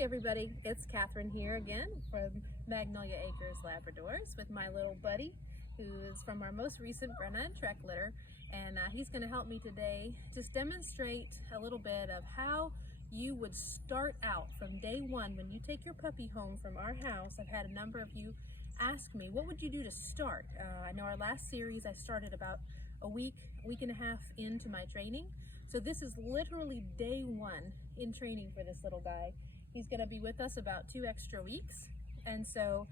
everybody, it's Catherine here again from Magnolia Acres Labradors with my little buddy who is from our most recent Brenna and Trek litter, and he's going to help me today just demonstrate a little bit of how you would start out from day one when you take your puppy home from our house. I've had a number of you ask me, what would you do to start? I know our last series I started about a week and a half into my training. So this is literally day one in training for this little guy. He's going to be with us about 2 extra weeks. And so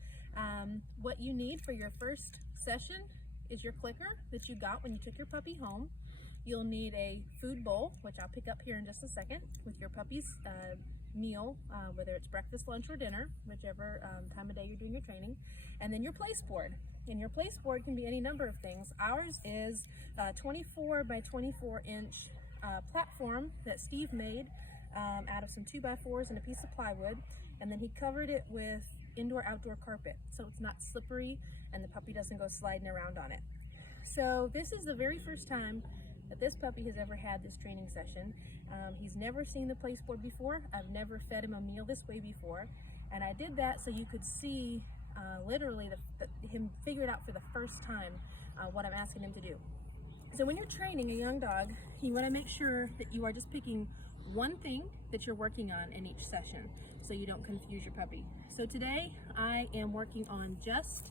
what you need for your first session is your clicker that you got when you took your puppy home. You'll need a food bowl, which I'll pick up here in just a second, with your puppy's meal, whether it's breakfast, lunch, or dinner, whichever time of day you're doing your training. And then your place board. And your place board can be any number of things. Ours is a 24 by 24 inch platform that Steve made out of some 2x4s and a piece of plywood, and then he covered it with indoor-outdoor carpet so it's not slippery and the puppy doesn't go sliding around on it. So this is the very first time that this puppy has ever had this training session. He's never seen the place board before. I've never fed him a meal this way before, and I did that so you could see literally him figure it out for the first time what I'm asking him to do. So when you're training a young dog, you want to make sure that you are just picking one thing that you're working on in each session so you don't confuse your puppy. So today I am working on just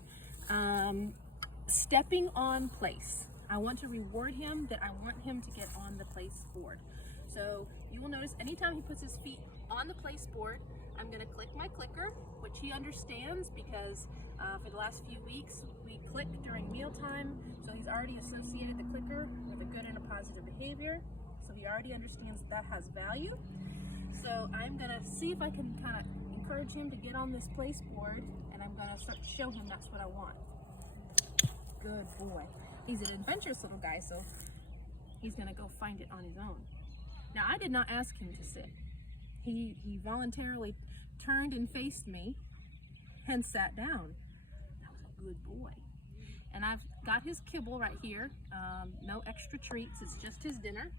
stepping on place. I want to reward him that I want him to get on the place board. So you will notice anytime he puts his feet on the place board, I'm going to click my clicker, which he understands because for the last few weeks we click during mealtime, so he's already associated the clicker with a good and a positive behavior, so he already understands that has value. So I'm going to see if I can kind of encourage him to get on this place board, and I'm going to start to show him that's what I want. Good boy. He's an adventurous little guy, so he's going to go find it on his own. Now, I did not ask him to sit. He voluntarily turned and faced me and sat down. That was a good boy. And I've got his kibble right here. No extra treats, it's just his dinner.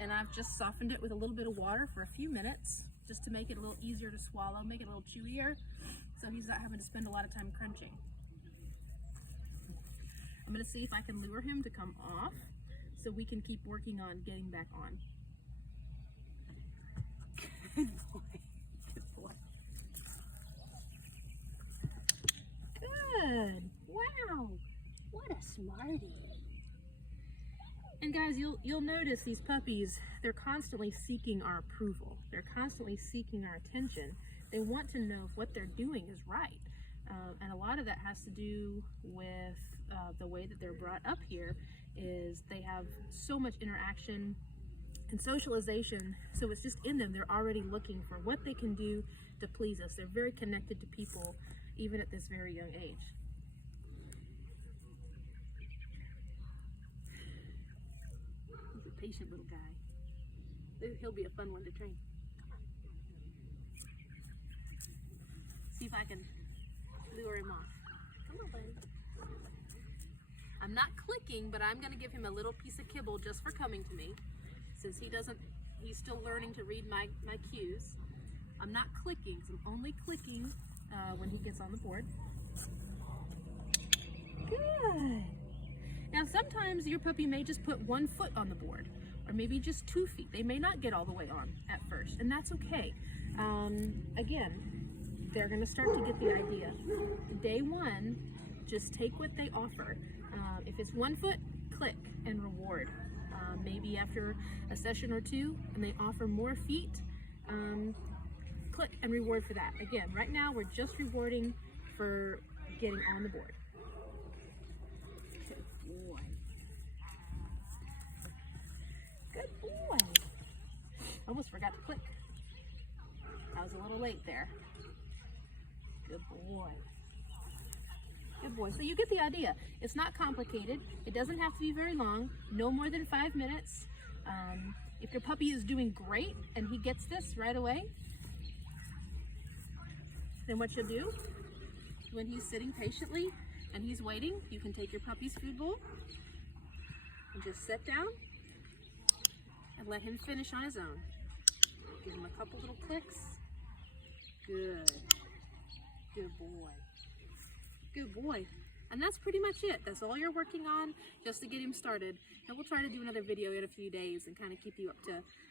And I've just softened it with a little bit of water for a few minutes just to make it a little easier to swallow, make it a little chewier, so he's not having to spend a lot of time crunching. I'm going to see if I can lure him to come off so we can keep working on getting back on. Good boy. Good boy. Good. Wow. What a smarty. And guys, you'll notice these puppies, they're constantly seeking our approval. They're constantly seeking our attention. They want to know if what they're doing is right. And a lot of that has to do with the way that they're brought up here. Is they have so much interaction and socialization, so it's just in them. They're already looking for what they can do to please us. They're very connected to people, even at this very young age. He's a patient little guy. He'll be a fun one to train. Come on. See if I can lure him off. Come on, buddy. I'm not clicking, but I'm going to give him a little piece of kibble just for coming to me. Since he's still learning to read my cues. I'm not clicking, so I'm only clicking when he gets on the board. Good. Now sometimes your puppy may just put 1 foot on the board, or maybe just 2 feet. They may not get all the way on at first, and that's okay. Again, they're going to start to get the idea. Day one, just take what they offer. If it's 1 foot, click and reward. Maybe after a session or 2 and they offer more feet, click and reward for that. Again, right now we're just rewarding for getting on the board. Good boy. Good boy. Almost forgot to click. I was a little late there. Good boy. Good boy. So you get the idea. It's not complicated. It doesn't have to be very long. No more than 5 minutes. If your puppy is doing great and he gets this right away, then what you'll do, when he's sitting patiently and he's waiting, you can take your puppy's food bowl and just sit down and let him finish on his own. Give him a couple little clicks Good boy. Good boy. And that's pretty much it. That's all you're working on just to get him started. And we'll try to do another video in a few days and kind of keep you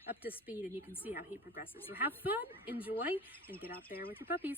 up to speed, and you can see how he progresses. So have fun, enjoy, and get out there with your puppies.